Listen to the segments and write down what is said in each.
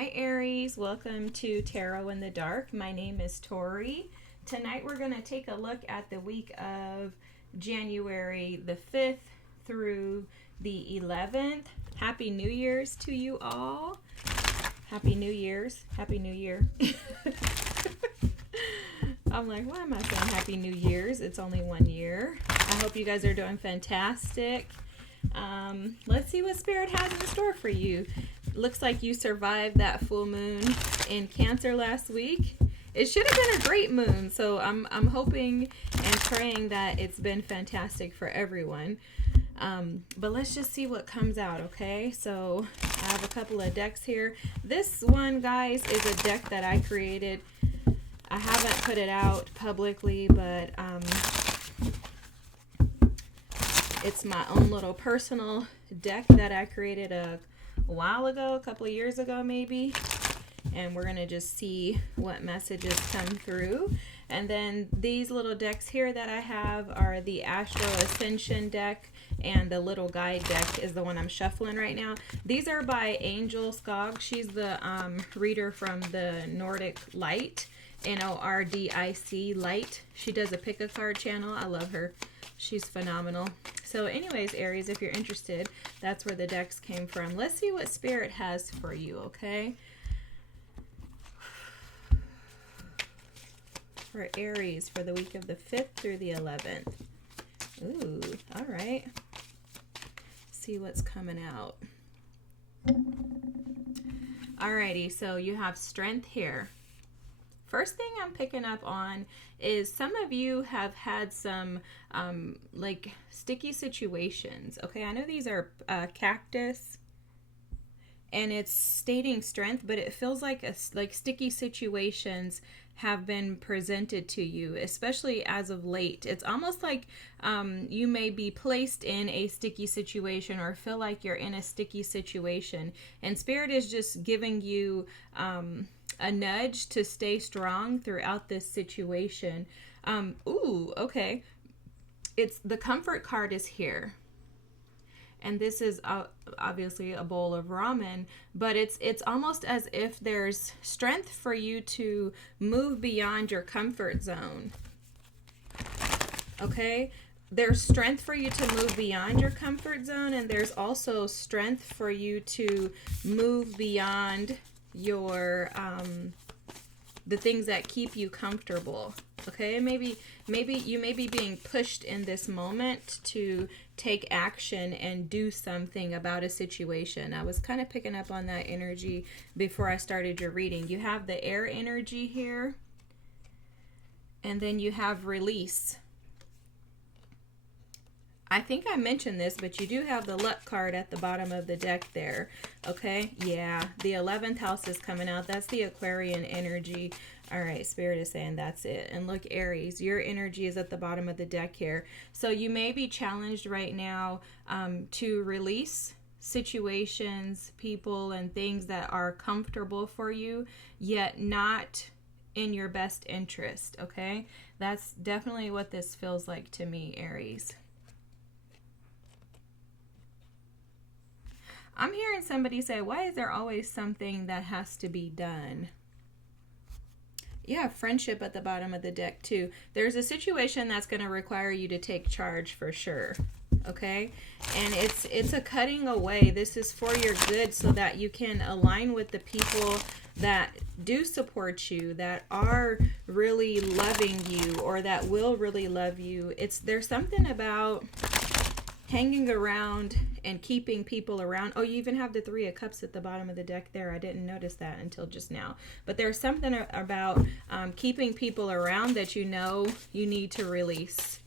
Hi Aries, welcome to Tarot in the Dark. My name is Tori. Tonight we're going to take a look at the week of January the 5th through the 11th. Happy New Year's to you all. Happy New Year's. Happy New Year. I'm like, why am I saying Happy New Year's? It's only 1 year. I hope you guys are doing fantastic. Let's see what Spirit has in store for you. Looks like you survived that full moon in Cancer last week. It should have been a great moon, so I'm hoping and praying that it's been fantastic for everyone. But let's just see what comes out, okay? So I have a couple of decks here. This one, guys, is a deck that I created. I haven't put it out publicly, but it's my own little personal deck that I created a while ago, a couple of years ago maybe. And we're going to just see what messages come through. And then these little decks here that I have are the Astro Ascension deck, and the little guide deck is the one I'm shuffling right now. These are by Angel Skog. She's the reader from the Nordic Light, Nordic Light. She does a pick a card channel. I love her. She's phenomenal. So anyways, Aries, if you're interested, that's where the decks came from. Let's see what Spirit has for you, okay? For Aries for the week of the 5th through the 11th. Ooh, all right. See what's coming out. Alrighty, so you have strength here. First thing I'm picking up on is some of you have had some like sticky situations. Okay, I know these are cactus and it's stating strength, but it feels like sticky situations have been presented to you, especially as of late. It's almost like you may be placed in a sticky situation or feel like you're in a sticky situation, and Spirit is just giving you a nudge to stay strong throughout this situation. Ooh, okay. It's the Comfort card is here. And this is obviously a bowl of ramen, but it's almost as if there's strength for you to move beyond your comfort zone. Okay? There's strength for you to move beyond your comfort zone, and there's also strength for you to move beyond your the things that keep you comfortable. Okay, maybe you may be being pushed in this moment to take action and do something about a situation. I was kind of picking up on that energy before I started your reading. You have the air energy here, and then you have release. I think I mentioned this, but you do have the luck card at the bottom of the deck there. Okay, yeah, the 11th house is coming out. That's the Aquarian energy. All right, Spirit is saying that's it. And look, Aries, your energy is at the bottom of the deck here. So you may be challenged right now to release situations, people, and things that are comfortable for you, yet not in your best interest, okay? That's definitely what this feels like to me, Aries. I'm hearing somebody say, why is there always something that has to be done? Yeah, friendship at the bottom of the deck too. There's a situation that's going to require you to take charge for sure. Okay? And it's a cutting away. This is for your good so that you can align with the people that do support you, that are really loving you, or that will really love you. There's something about hanging around and keeping people around. Oh, you even have the 3 of Cups at the bottom of the deck there. I didn't notice that until just now. But there's something about keeping people around that you know you need to release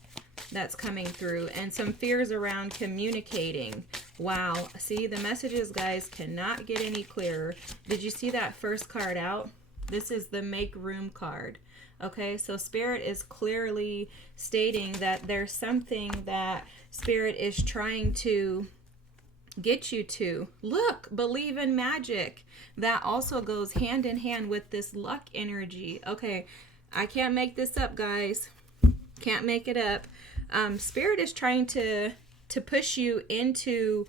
that's coming through. And some fears around communicating. Wow. See, the messages, guys, cannot get any clearer. Did you see that first card out? This is the Make Room card. Okay, so Spirit is clearly stating that there's something that Spirit is trying to get you to. Look, believe in magic. That also goes hand in hand with this luck energy. Okay, I can't make this up, guys. Can't make it up. Spirit is trying to push you into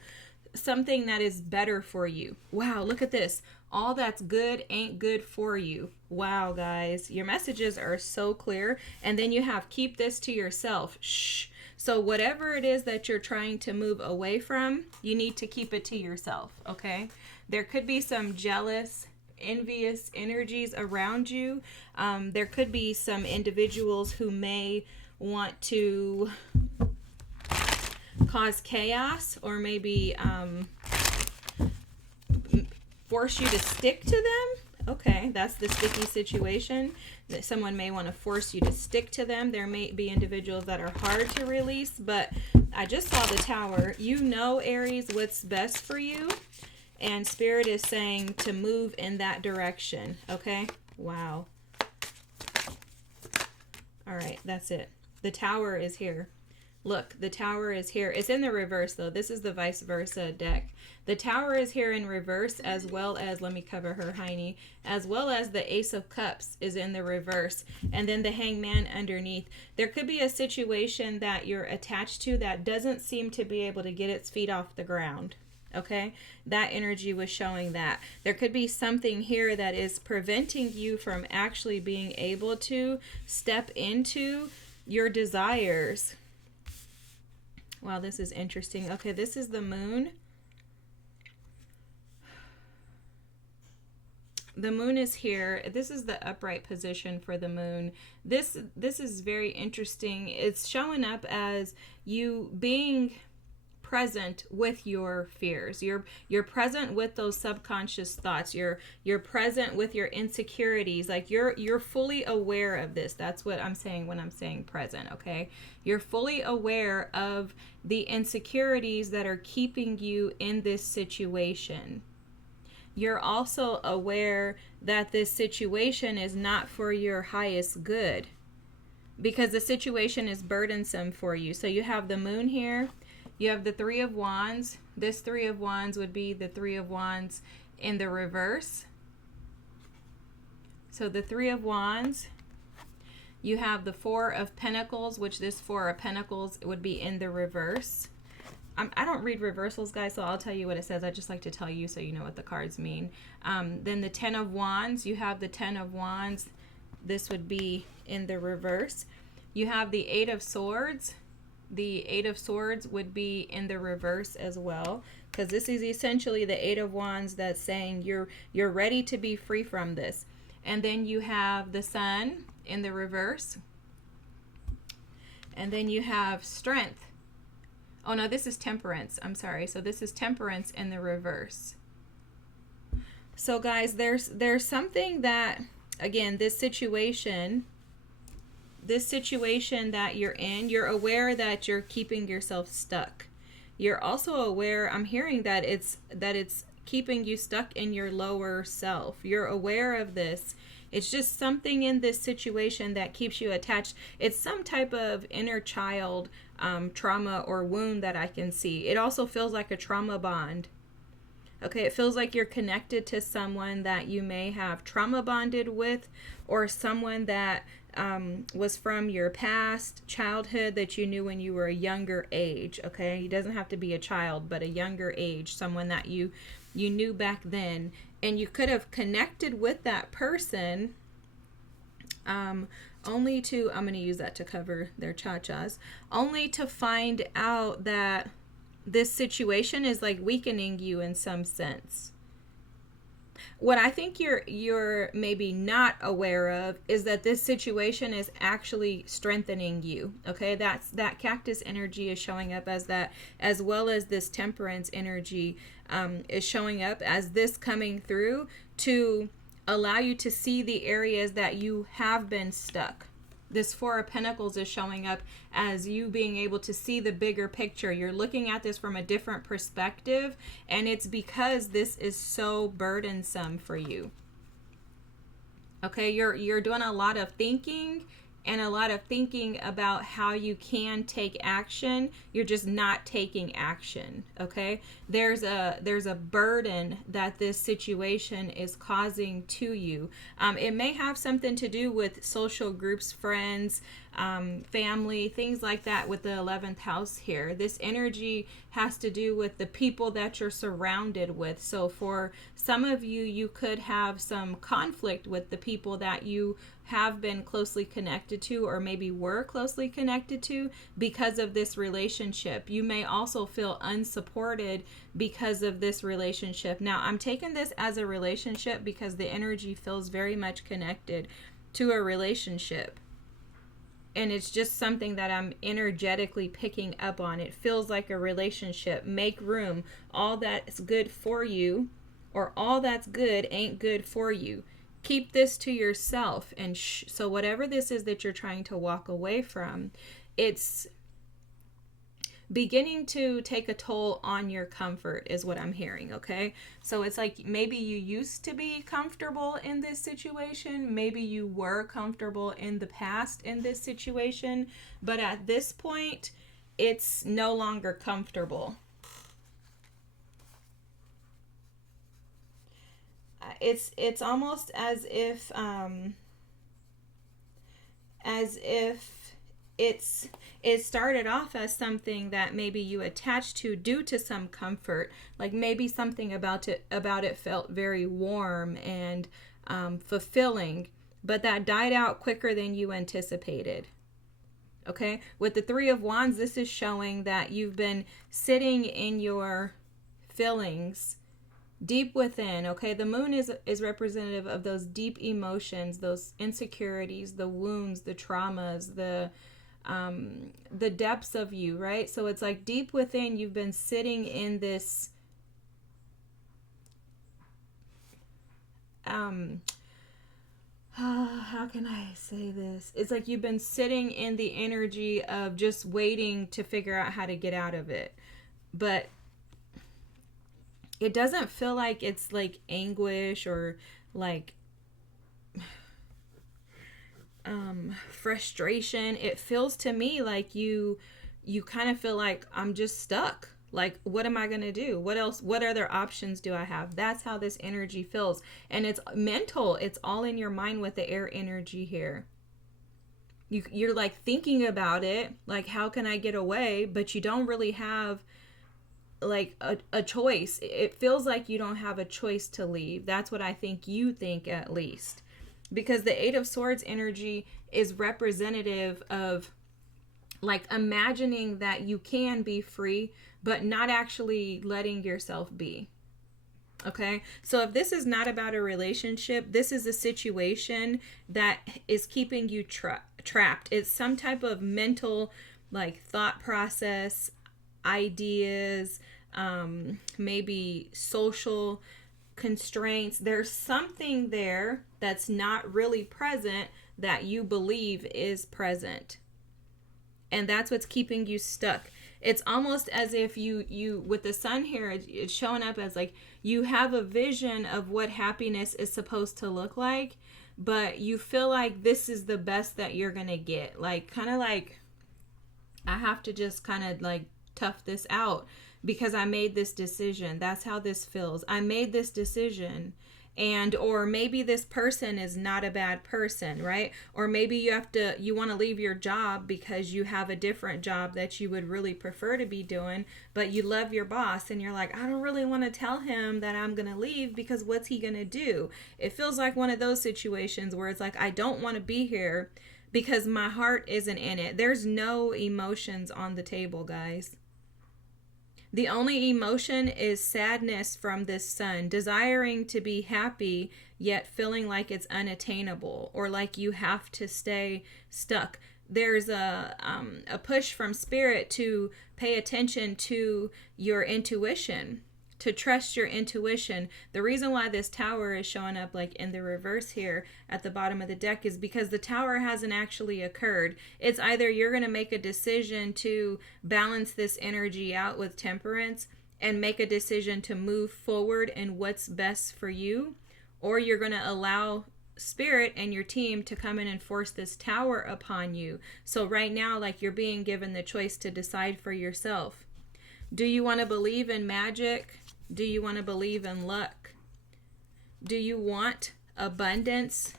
something that is better for you. Wow, look at this. all that's good ain't good for you. Wow, guys, your messages are so clear. And then you have keep this to yourself. Shh. So whatever it is that you're trying to move away from, you need to keep it to yourself, okay? There could be some jealous, envious energies around you. There could be some individuals who may want to cause chaos, or maybe force you to stick to them. Okay, that's the sticky situation. That someone may want to force you to stick to them. There may be individuals that are hard to release, but I just saw the Tower. You know, Aries, what's best for you, and Spirit is saying to move in that direction. Okay, wow. All right, that's it. The Tower is here. Look, the Tower is here. It's in the reverse, though. This is the vice versa deck. The Tower is here in reverse, as well as, let me cover her, Heine, as well as the Ace of Cups is in the reverse. And then the Hangman underneath. There could be a situation that you're attached to that doesn't seem to be able to get its feet off the ground. Okay? That energy was showing that. There could be something here that is preventing you from actually being able to step into your desires. Wow, this is interesting. Okay, this is the Moon. The Moon is here. This is the upright position for the Moon. This is very interesting. It's showing up as you being present with your fears. You're present with those subconscious thoughts. You're present with your insecurities. Like you're fully aware of this. That's what I'm saying when I'm saying present, okay? You're fully aware of the insecurities that are keeping you in this situation. You're also aware that this situation is not for your highest good, because the situation is burdensome for you. So you have the Moon here. You have the Three of Wands. This Three of Wands would be the Three of Wands in the reverse. So the Three of Wands. You have the Four of Pentacles, which this Four of Pentacles would be in the reverse. I don't read reversals, guys, so I'll tell you what it says. I just like to tell you so you know what the cards mean. Then the Ten of Wands. You have the Ten of Wands. This would be in the reverse. You have the Eight of Swords. The Eight of Swords would be in the reverse as well, because this is essentially the Eight of Wands that's saying you're ready to be free from this. And then you have the Sun in the reverse. And then you have Strength. Oh no, this is Temperance. I'm sorry. So this is Temperance in the reverse. So guys, there's something that, again, this situation that you're in, you're aware that you're keeping yourself stuck. You're also aware, I'm hearing that it's keeping you stuck in your lower self. You're aware of this. It's just something in this situation that keeps you attached. It's some type of inner child trauma or wound that I can see. It also feels like a trauma bond. Okay, it feels like you're connected to someone that you may have trauma bonded with, or someone that was from your past childhood that you knew when you were a younger age. Okay, it doesn't have to be a child, but a younger age, someone that you knew back then, and you could have connected with that person only to, I'm going to use that to cover their cha-chas, only to find out that this situation is like weakening you in some sense. What I think you're maybe not aware of is that this situation is actually strengthening you. Okay, that Cactus energy is showing up as that, as well as this Temperance energy is showing up as this coming through to allow you to see the areas that you have been stuck. This Four of Pentacles is showing up as you being able to see the bigger picture. You're looking at this from a different perspective, and it's because this is so burdensome for you. Okay, you're doing a lot of thinking and a lot of thinking about how you can take action. You're just not taking action. Okay, there's a burden that this situation is causing to you. It may have something to do with social groups, friends, family, things like that. With the 11th house here, this energy has to do with the people that you're surrounded with. So for some of you, you could have some conflict with the people that you have been closely connected to, or maybe were closely connected to, because of this relationship. You may also feel unsupported because of this relationship. Now, I'm taking this as a relationship because the energy feels very much connected to a relationship. And it's just something that I'm energetically picking up on. It feels like a relationship. Make room. All that's good for you, or all that's good ain't good for you. Keep this to yourself. And so whatever this is that you're trying to walk away from, it's beginning to take a toll on your comfort, is what I'm hearing. Okay, so it's like maybe you used to be comfortable in this situation, maybe you were comfortable in the past in this situation, but at this point it's no longer comfortable. It's almost as if it started off as something that maybe you attached to due to some comfort. Like maybe something about it felt very warm and fulfilling, but that died out quicker than you anticipated. Okay, with the 3 of Wands, this is showing that you've been sitting in your feelings deep within. Okay, the moon is representative of those deep emotions, those insecurities, the wounds, the traumas, the depths of you, right? So it's like deep within, you've been sitting in this how can I say this? It's like you've been sitting in the energy of just waiting to figure out how to get out of it. But it doesn't feel like it's like anguish or like frustration. It feels to me like you kind of feel like, I'm just stuck. Like, what am I going to do? What else? What other options do I have? That's how this energy feels. And it's mental. It's all in your mind with the air energy here. You're like thinking about it, like, how can I get away? But you don't really have like a choice. It feels like you don't have a choice to leave. That's what I think you think, at least. Because the 8 of Swords energy is representative of like imagining that you can be free, but not actually letting yourself be. Okay, so if this is not about a relationship, this is a situation that is keeping you trapped. It's some type of mental like thought process, ideas, maybe social constraints. There's something there that's not really present that you believe is present. And that's what's keeping you stuck. It's almost as if you with the sun here, it's showing up as like you have a vision of what happiness is supposed to look like, but you feel like this is the best that you're gonna get. Like, kind of like, I have to just kind of like tough this out because I made this decision. That's how this feels. I made this decision. And or maybe this person is not a bad person, right? Or maybe you want to leave your job because you have a different job that you would really prefer to be doing, but you love your boss and you're like, I don't really want to tell him that I'm going to leave because what's he going to do? It feels like one of those situations where it's like, I don't want to be here because my heart isn't in it. There's no emotions on the table, guys. The only emotion is sadness from this sun, desiring to be happy, yet feeling like it's unattainable or like you have to stay stuck. There's a push from spirit to pay attention to your intuition, to trust your intuition. The reason why this tower is showing up like in the reverse here at the bottom of the deck is because the tower hasn't actually occurred. It's either you're going to make a decision to balance this energy out with temperance and make a decision to move forward in what's best for you, or you're going to allow spirit and your team to come in and force this tower upon you. So right now, like, you're being given the choice to decide for yourself. Do you want to believe in magic? Do you want to believe in luck? Do you want abundance?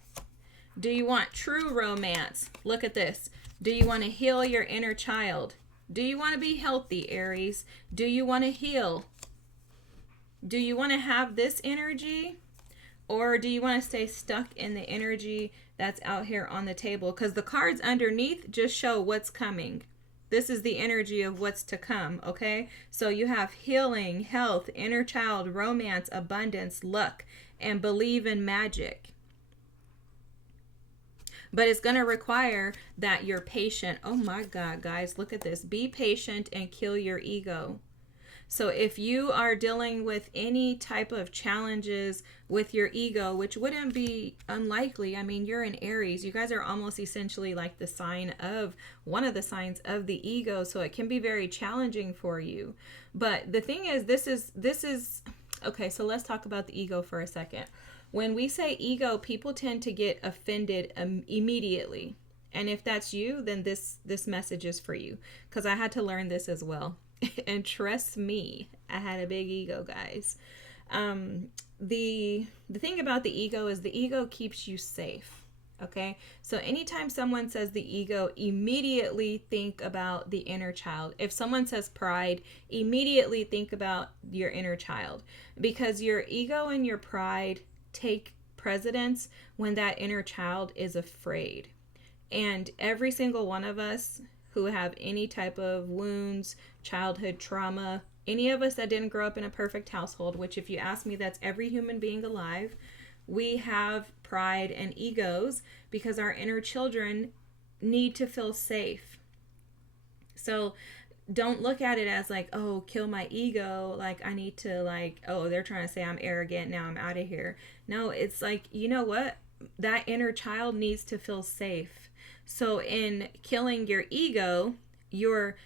Do you want true romance? Look at this. Do you want to heal your inner child? Do you want to be healthy, Aries? Do you want to heal? Do you want to have this energy? Or do you want to stay stuck in the energy that's out here on the table? Because the cards underneath just show what's coming. This is the energy of what's to come, okay? So you have healing, health, inner child, romance, abundance, luck, and believe in magic. But it's going to require that you're patient. Oh my God, guys, look at this. Be patient and kill your ego. So if you are dealing with any type of challenges with your ego, which wouldn't be unlikely. I mean, you're in Aries. You guys are almost essentially like the sign of, one of the signs of the ego. So it can be very challenging for you. But the thing is, this is, okay, so let's talk about the ego for a second. When we say ego, people tend to get offended immediately. And if that's you, then this message is for you. Because I had to learn this as well. And trust me, I had a big ego, guys. The thing about the ego is the ego keeps you safe. Okay, so anytime someone says the ego, immediately think about the inner child. If someone says pride, immediately think about your inner child, because your ego and your pride take precedence when that inner child is afraid. And every single one of us who have any type of wounds, childhood trauma, any of us that didn't grow up in a perfect household, which if you ask me, that's every human being alive, we have pride and egos because our inner children need to feel safe. So don't look at it as like, oh, kill my ego. Like I need to like, oh, they're trying to say I'm arrogant. Now I'm out of here. No, it's like, you know what? That inner child needs to feel safe. So in killing your ego, you're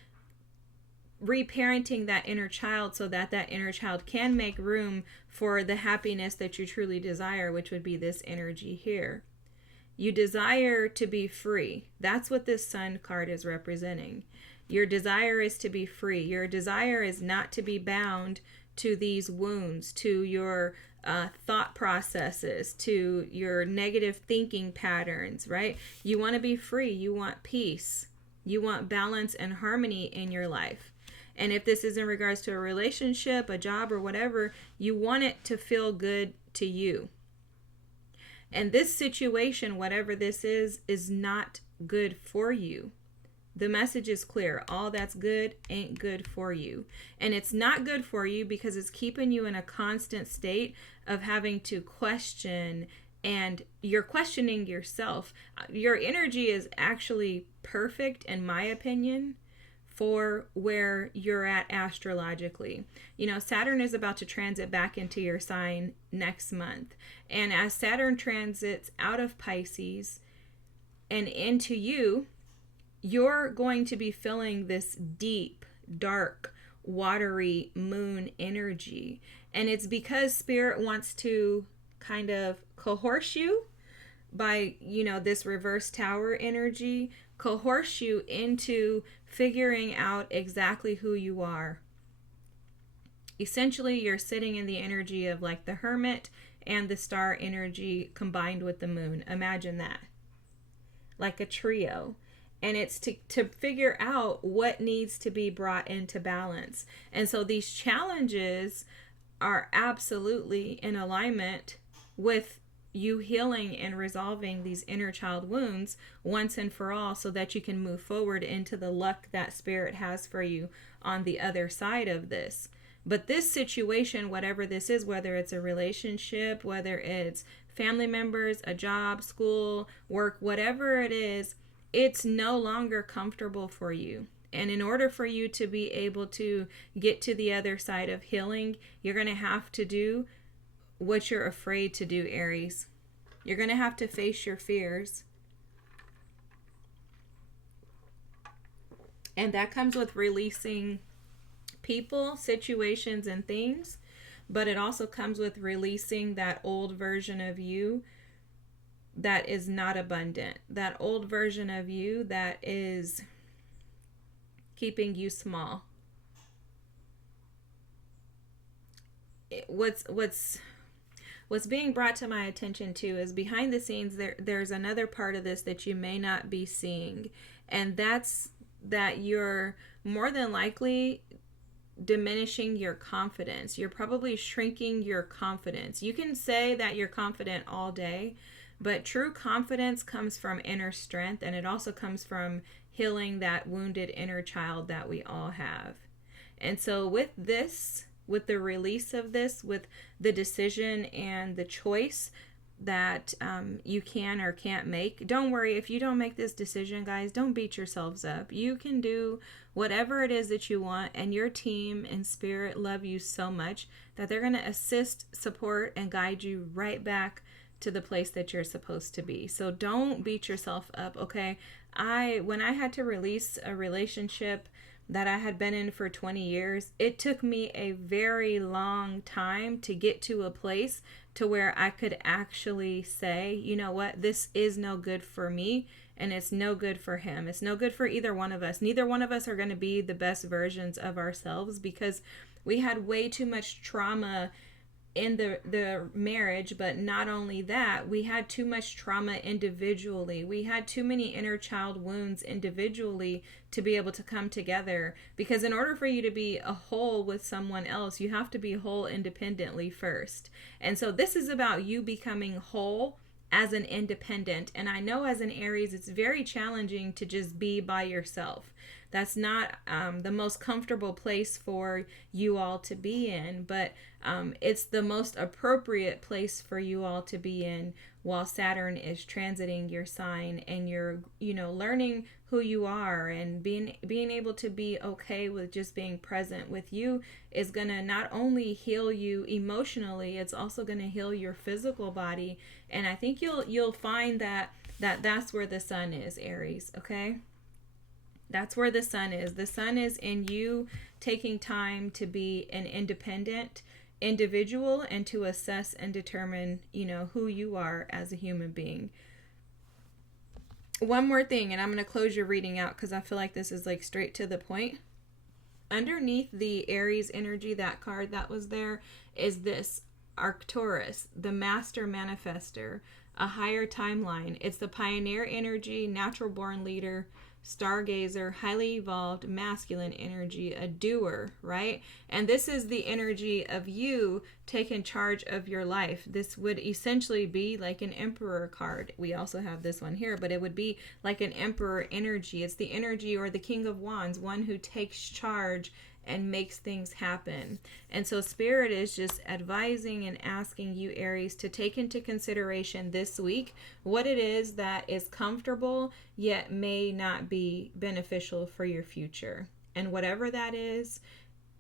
reparenting that inner child so that that inner child can make room for the happiness that you truly desire, which would be this energy here. You desire to be free. That's what this Sun card is representing. Your desire is to be free. Your desire is not to be bound to these wounds, to your thought processes, to your negative thinking patterns, right? You want to be free. You want peace. You want balance and harmony in your life. And if this is in regards to a relationship, a job, or whatever, you want it to feel good to you. And this situation, whatever this is not good for you. The message is clear. All that's good ain't good for you. And it's not good for you because it's keeping you in a constant state of having to question, and you're questioning yourself. Your energy is actually perfect, in my opinion, for where you're at astrologically. You know, Saturn is about to transit back into your sign next month. And as Saturn transits out of Pisces and into you, you're going to be feeling this deep, dark, watery moon energy. And it's because Spirit wants to kind of coerce you by, you know, this reverse tower energy, coerce you into figuring out exactly who you are. Essentially, you're sitting in the energy of like the Hermit and the star energy combined with the moon. Imagine that. Like a trio. And it's to figure out what needs to be brought into balance. And so these challenges are absolutely in alignment with you healing and resolving these inner child wounds once and for all, so that you can move forward into the luck that Spirit has for you on the other side of this. But this situation, whatever this is, whether it's a relationship, whether it's family members, a job, school, work, whatever it is, it's no longer comfortable for you. And in order for you to be able to get to the other side of healing, you're going to have to do what you're afraid to do, Aries. You're going to have to face your fears. And that comes with releasing people, situations, and things. But it also comes with releasing that old version of you that is not abundant, that old version of you that is keeping you small. What's being brought to my attention too is behind the scenes there's another part of this that you may not be seeing, and that's that you're more than likely diminishing your confidence. You're probably shrinking your confidence. You can say that you're confident all day, but true confidence comes from inner strength, and it also comes from healing that wounded inner child that we all have. And so with this, with the release of this, with the decision and the choice that you can or can't make, don't worry if you don't make this decision, guys. Don't beat yourselves up. You can do whatever it is that you want, and your team and spirit love you so much that they're going to assist, support, and guide you right back to the place that you're supposed to be. So don't beat yourself up, okay? When I had to release a relationship that I had been in for 20 years, it took me a very long time to get to a place to where I could actually say, you know what, this is no good for me, and it's no good for him. It's no good for either one of us. Neither one of us are going to be the best versions of ourselves because we had way too much trauma in the marriage. But not only that, we had too much trauma individually. We had too many inner child wounds individually to be able to come together, because in order for you to be a whole with someone else, you have to be whole independently first. And so this is about you becoming whole as an independent. And I know as an Aries, it's very challenging to just be by yourself. That's not the most comfortable place for you all to be in, but it's the most appropriate place for you all to be in while Saturn is transiting your sign, and you're, learning who you are, and being able to be okay with just being present with you is going to not only heal you emotionally, it's also going to heal your physical body. And I think you'll find that's where the sun is, Aries, okay? That's where the sun is. The sun is in you taking time to be an independent individual and to assess and determine, who you are as a human being. One more thing, and I'm going to close your reading out because I feel like this is like straight to the point. Underneath the Aries energy, that card that was there, is this Arcturus, the master manifester, a higher timeline. It's the pioneer energy, natural born leader, stargazer, highly evolved masculine energy, a doer, right? And this is the energy of you taking charge of your life. This would essentially be like an emperor card. We also have this one here, but it would be like an emperor energy. It's the energy, or the king of wands, one who takes charge and makes things happen. And so Spirit is just advising and asking you, Aries, to take into consideration this week what it is that is comfortable yet may not be beneficial for your future. And whatever that is,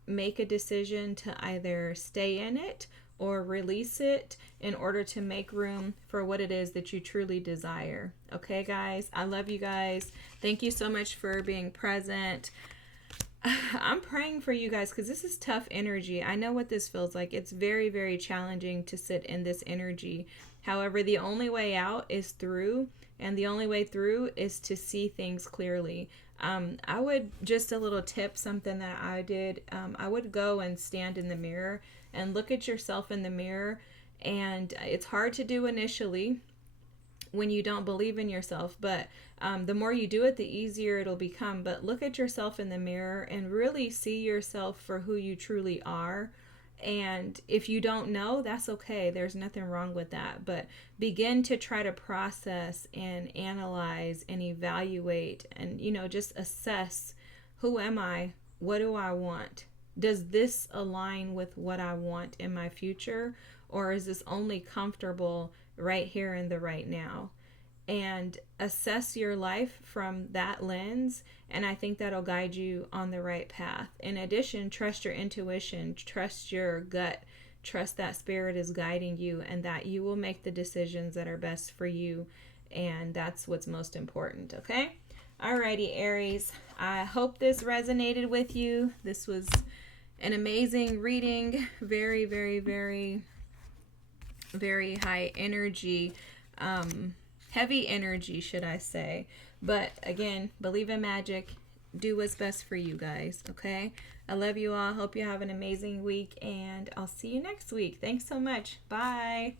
make a decision to either stay in it or release it in order to make room for what it is that you truly desire. Okay, guys? I love you guys. Thank you so much for being present. I'm praying for you guys because this is tough energy. I know what this feels like. It's very, very challenging to sit in this energy. However, the only way out is through, and the only way through is to see things clearly. I would, just a little tip, something that I did, I would go and stand in the mirror and look at yourself in the mirror. And it's hard to do initially when you don't believe in yourself, but the more you do it, the easier it'll become. But look at yourself in the mirror and really see yourself for who you truly are. And if you don't know, that's okay. There's nothing wrong with that. But begin to try to process and analyze and evaluate and, just assess, who am I? What do I want? Does this align with what I want in my future? Or is this only comfortable right here in the right now? And assess your life from that lens, and I think that'll guide you on the right path. In addition, trust your intuition, trust your gut, trust that Spirit is guiding you and that you will make the decisions that are best for you, and that's what's most important, okay? Alrighty, Aries, I hope this resonated with you. This was an amazing reading, very, very, very, very high energy. heavy energy, should I say. But again, believe in magic. Do what's best for you guys, okay? I love you all. Hope you have an amazing week, and I'll see you next week. Thanks so much. Bye.